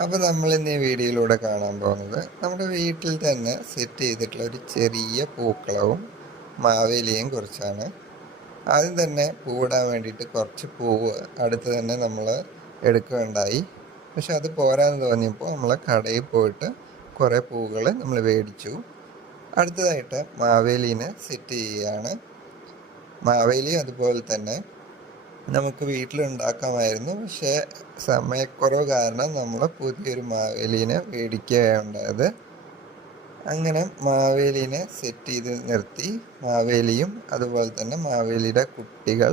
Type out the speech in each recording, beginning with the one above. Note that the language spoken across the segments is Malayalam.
അപ്പോൾ നമ്മൾ ഇന്ന് ഈ വീഡിയോയിലൂടെ കാണാൻ പോകുന്നത് നമ്മുടെ വീട്ടിൽ തന്നെ സെറ്റ് ചെയ്തിട്ടുള്ള ഒരു ചെറിയ പൂക്കളവും മാവേലിയും കുറിച്ചാണ്. ആദ്യം തന്നെ പൂവിടാൻ വേണ്ടിയിട്ട് കുറച്ച് പൂവ് അടുത്ത് തന്നെ നമ്മൾ എടുക്കുകയുണ്ടായി. പക്ഷെ അത് പോരാന്ന് തോന്നിയപ്പോൾ നമ്മൾ കടയിൽ പോയിട്ട് കുറേ പൂവുകൾ നമ്മൾ മേടിച്ചു. അടുത്തതായിട്ട് മാവേലീനെ സെറ്റ് ചെയ്യുകയാണ്. മാവേലി അതുപോലെ തന്നെ നമുക്ക് വീട്ടിലുണ്ടാക്കാമായിരുന്നു. പക്ഷേ സമയക്കുറവ് കാരണം നമ്മൾ പുതിയൊരു മാവേലീനെ മേടിക്കുകയുണ്ടായത്. അങ്ങനെ മാവേലീനെ സെറ്റ് ചെയ്ത് നിർത്തി. മാവേലിയും അതുപോലെ തന്നെ മാവേലിയുടെ കുട്ടികൾ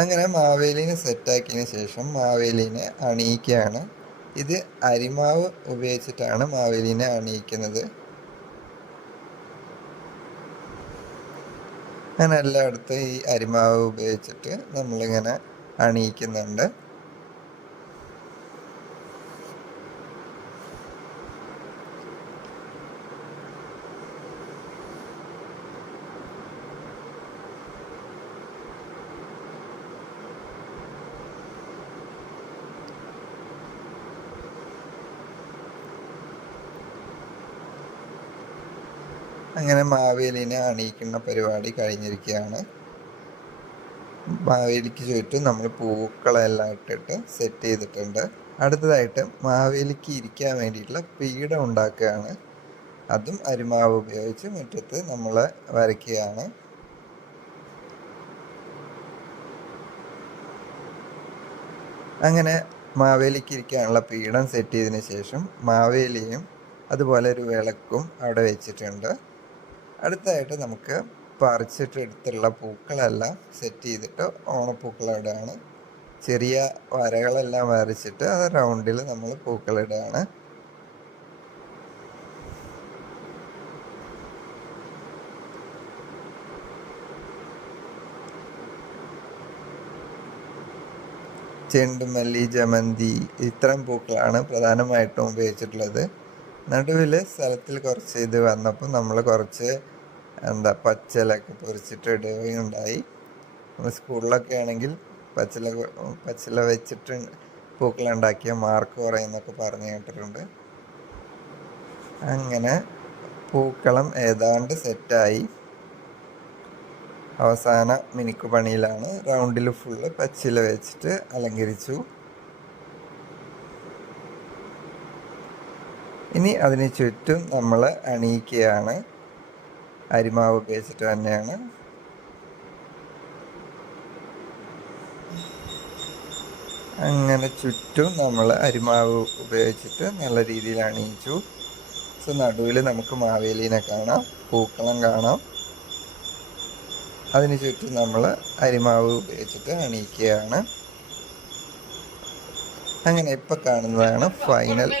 അങ്ങനെ മാവേലീനെ സെറ്റാക്കിയതിന് ശേഷം മാവേലീനെ അണിയിക്കുകയാണ്. ഇത് അരിമാവ് ഉപയോഗിച്ചിട്ടാണ് മാവേലീനെ അണിയിക്കുന്നത്. അങ്ങനെ എല്ലായിടത്തും ഈ അരിമാവ് ഉപയോഗിച്ചിട്ട് നമ്മളിങ്ങനെ അണിയിക്കുന്നുണ്ട്. അങ്ങനെ മാവേലിനെ അണിയിക്കുന്ന പരിപാടി കഴിഞ്ഞിരിക്കുകയാണ്. മാവേലിക്ക് ചുറ്റും നമ്മൾ പൂക്കളെല്ലാം ഇട്ടിട്ട് സെറ്റ് ചെയ്തിട്ടുണ്ട്. അടുത്തതായിട്ട് മാവേലിക്ക് ഇരിക്കാൻ വേണ്ടിയിട്ടുള്ള പീഠം ഉണ്ടാക്കുകയാണ്. അതും അരിമാവ് ഉപയോഗിച്ച് മുറ്റത്ത് നമ്മൾ വരയ്ക്കുകയാണ്. അങ്ങനെ മാവേലിക്ക് ഇരിക്കാനുള്ള പീഠം സെറ്റ് ചെയ്തതിന് ശേഷം മാവേലിയും അതുപോലെ ഒരു വിളക്കും അവിടെ വെച്ചിട്ടുണ്ട്. അടുത്തായിട്ട് നമുക്ക് പറിച്ചിട്ടെടുത്തുള്ള പൂക്കളെല്ലാം സെറ്റ് ചെയ്തിട്ട് ഓണപ്പൂക്കളിടുകയാണ്. ചെറിയ വരകളെല്ലാം വരച്ചിട്ട് അത് റൗണ്ടിൽ നമ്മൾ പൂക്കളിടുകയാണ്. ചെണ്ടുമല്ലി, ജമന്തി ഇത്തരം പൂക്കളാണ് പ്രധാനമായിട്ടും ഉപയോഗിച്ചിട്ടുള്ളത്. നടുവിൽ സ്ഥലത്തിൽ കുറച്ച് ഇത് വന്നപ്പോൾ നമ്മൾ കുറച്ച് പച്ചിലൊക്കെ പൊറിച്ചിട്ട് ഇടുകയുണ്ടായി. നമ്മൾ സ്കൂളിലൊക്കെ ആണെങ്കിൽ പച്ചില വെച്ചിട്ട് പൂക്കളുണ്ടാക്കിയ മാർക്ക് കുറയുന്നൊക്കെ പറഞ്ഞു കേട്ടിട്ടുണ്ട്. അങ്ങനെ പൂക്കളം ഏതാണ്ട് സെറ്റായി. അവസാന മിനുക്ക് പണിയിലാണ്. റൗണ്ടിൽ ഫുള്ള് പച്ചില വെച്ചിട്ട് അലങ്കരിച്ചു. ഇനി അതിന് ചുറ്റും നമ്മൾ അണിയിക്കുകയാണ്. അരിമാവ് ഉപയോഗിച്ചിട്ട് തന്നെയാണ്. അങ്ങനെ ചുറ്റും നമ്മൾ അരിമാവ് ഉപയോഗിച്ചിട്ട് നല്ല രീതിയിൽ അണിയിച്ചു. സോ നടുവിൽ നമുക്ക് മാവേലീനെ കാണാം, പൂക്കളം കാണാം. അതിന് ചുറ്റും നമ്മൾ അരിമാവ് ഉപയോഗിച്ചിട്ട് അണിയിക്കുകയാണ്. അങ്ങനെ ഇപ്പം കാണുന്നതാണ് ഫൈനൽ